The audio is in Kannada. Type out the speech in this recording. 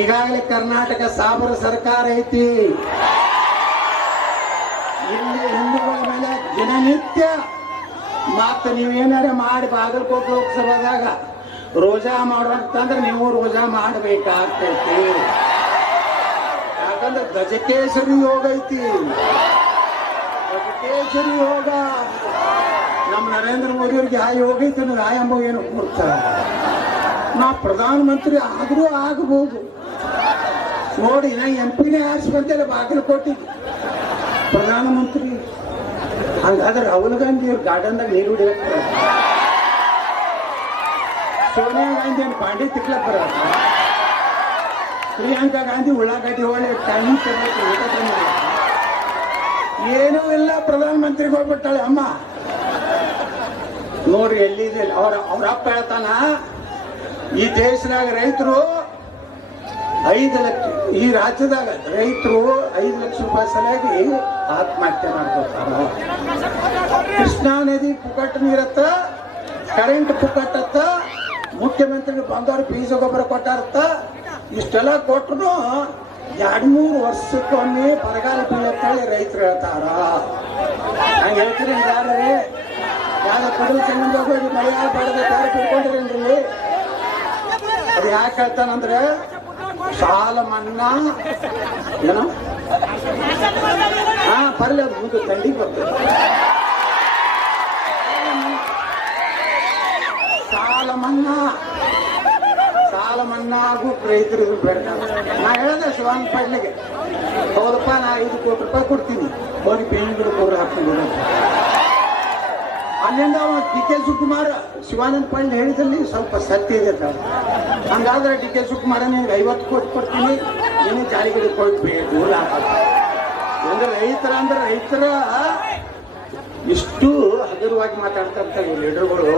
ಈಗಾಗಲೇ ಕರ್ನಾಟಕ ಸಾಬರ ಸರ್ಕಾರ ಐತಿ. ಇಲ್ಲಿ ಹಿಂದೂಗಳ ಮೇಲೆ ದಿನನಿತ್ಯ ಮತ್ತ ನೀವೇನಾರ ಮಾಡಿ ಬಾಗಲಕೋಟೆ ಲೋಕಸಭಾದಾಗ ರೋಜಾ ಮಾಡುವಂತಂದ್ರೆ ನೀವು ರೋಜಾ ಮಾಡಬೇಕಾಗ್ತೈತಿ. ಯಾಕಂದ್ರೆ ಗಜಕೇಸರಿ ಯೋಗ ಐತಿ. ಗಜಕೇಸರಿ ಯೋಗ ನಮ್ಮ ನರೇಂದ್ರ ಮೋದಿ ಅವ್ರಿಗೆ ಆ ಯೋಗ ಐತಿ ಅನ್ನೋದು ಆ ಎಂಬ ಏನು ಕೊಡ್ತಾರೆ. ನಾ ಪ್ರಧಾನ ಮಂತ್ರಿ ಆದ್ರೂ ಆಗಬಹುದು ನೋಡಿ. ನಾ MP ಆರಿಸ್ಕೊಂತೇನೆ ಬಾಗಲಕೋಟೆ ಪ್ರಧಾನ ಮಂತ್ರಿ. ಹಂಗಾದ್ರೆ ರಾಹುಲ್ ಗಾಂಧಿ ಅವ್ರ ಗಾರ್ಡನ್ದಾಗ ನೀರು ಹಿಡಿಯಕ್ಕೆ ಸೋನಿಯಾ ಗಾಂಧಿ ಏನು ಪಾಂಡಿ ತಿಕ್ಲಕ್ ಬರ, ಪ್ರಿಯಾಂಕಾ ಗಾಂಧಿ ಉಳ್ಳಾಗಡ್ಡಿ ಹೊಳೆ ಟೈಮಿಂಗ್ ಏನೂ ಇಲ್ಲ. ಪ್ರಧಾನ ಮಂತ್ರಿಗೆ ಹೋಗ್ಬಿಟ್ಟಾಳೆ ಅಮ್ಮ ನೋಡ್ರಿ ಎಲ್ಲಿದೆ. ಅವ್ರ ಅಪ್ಪ ಹೇಳ್ತಾನ ಈ ದೇಶದಾಗ ರೈತರು 5 ಲಕ್ಷ, ಈ ರಾಜ್ಯದಾಗ ರೈತರು 5 ಲಕ್ಷ ರೂಪಾಯಿ ಸಲುವಾಗಿ ಆತ್ಮಹತ್ಯೆ ಮಾಡ್ಕೊತಾರ. ಕೃಷ್ಣಾ ನದಿ ಪುಕಟ್ ನೀರತ್ತ, ಕರೆಂಟ್ ಪುಕಟ್ಟತ್ತ, ಮುಖ್ಯಮಂತ್ರಿ ಬಂದವ್ರು ಬೀಜ ಗೊಬ್ಬರ ಕೊಟ್ಟಾರತ್ತ. ಇಷ್ಟೆಲ್ಲ ಕೊಟ್ಟರು 2-3 ವರ್ಷಕ್ಕೊಮ್ಮೆ ಬರಗಾಲ ಬೀಳತ್ತೇಳಿ ರೈತರು ಹೇಳ್ತಾರ. ಹಂಗೆ ಹೇಳ್ತೀರಿ ಯಾರೇ ಯಾರ ಕಡಲು ಸಂಬಂಧ ಹೋಗಿ ಮಳೆ ಬಡದ ಯಾರು ತಿಳ್ಕೊಂಡಿರೇನ್ರಿ? ಅದು ಯಾಕೆ ಹೇಳ್ತಾನಂದ್ರೆ ಸಾಲ ಮನ್ನಾ ಏನೋ ಬರ್ಲಿ ಅದು ಮುಂದೆ ದಂಡಿಗೆ ಬರ್ತದೆ. ಸಾಲ ಮನ್ನಾ ಆಗು ರೈತರು ಬೇಡ. ನಾ ಹೇಳಿದೆ ಶಿವಾನಂದ ಪಾಟೀಲ್ಗೆ, ಹೌದಪ್ಪ ನಾ 5 ಕೋಟಿ ರೂಪಾಯಿ ಕೊಡ್ತೀನಿ, ಹೋಗಿ ಬೇವಿನ ಗಿಡ ಗೊಬ್ಬರ ಹಾಕ್ತೀನಿ. ಅಲ್ಲಿಂದ DK ಶಿವಕುಮಾರ್ ಶಿವಾನಂದ ಪಾಟೀಲ್ ಹೇಳಿದಲ್ಲಿ ಸ್ವಲ್ಪ ಸತ್ಯ ಇದೆ. ಹಂಗಾದ್ರೆ DK ಶಿವಕುಮಾರ್ ನಿನ್ಗೆ 50 ಕೋಟಿ ಕೊಡ್ತೀನಿ, ನೀನು ಜಾರಿಗೆ ಕೊಟ್ಟು ದೂರ ಅಂದ್ರೆ ರೈತರ ಇಷ್ಟು ಹಗುರವಾಗಿ ಮಾತಾಡ್ತಾ ಲೀಡರ್ಗಳು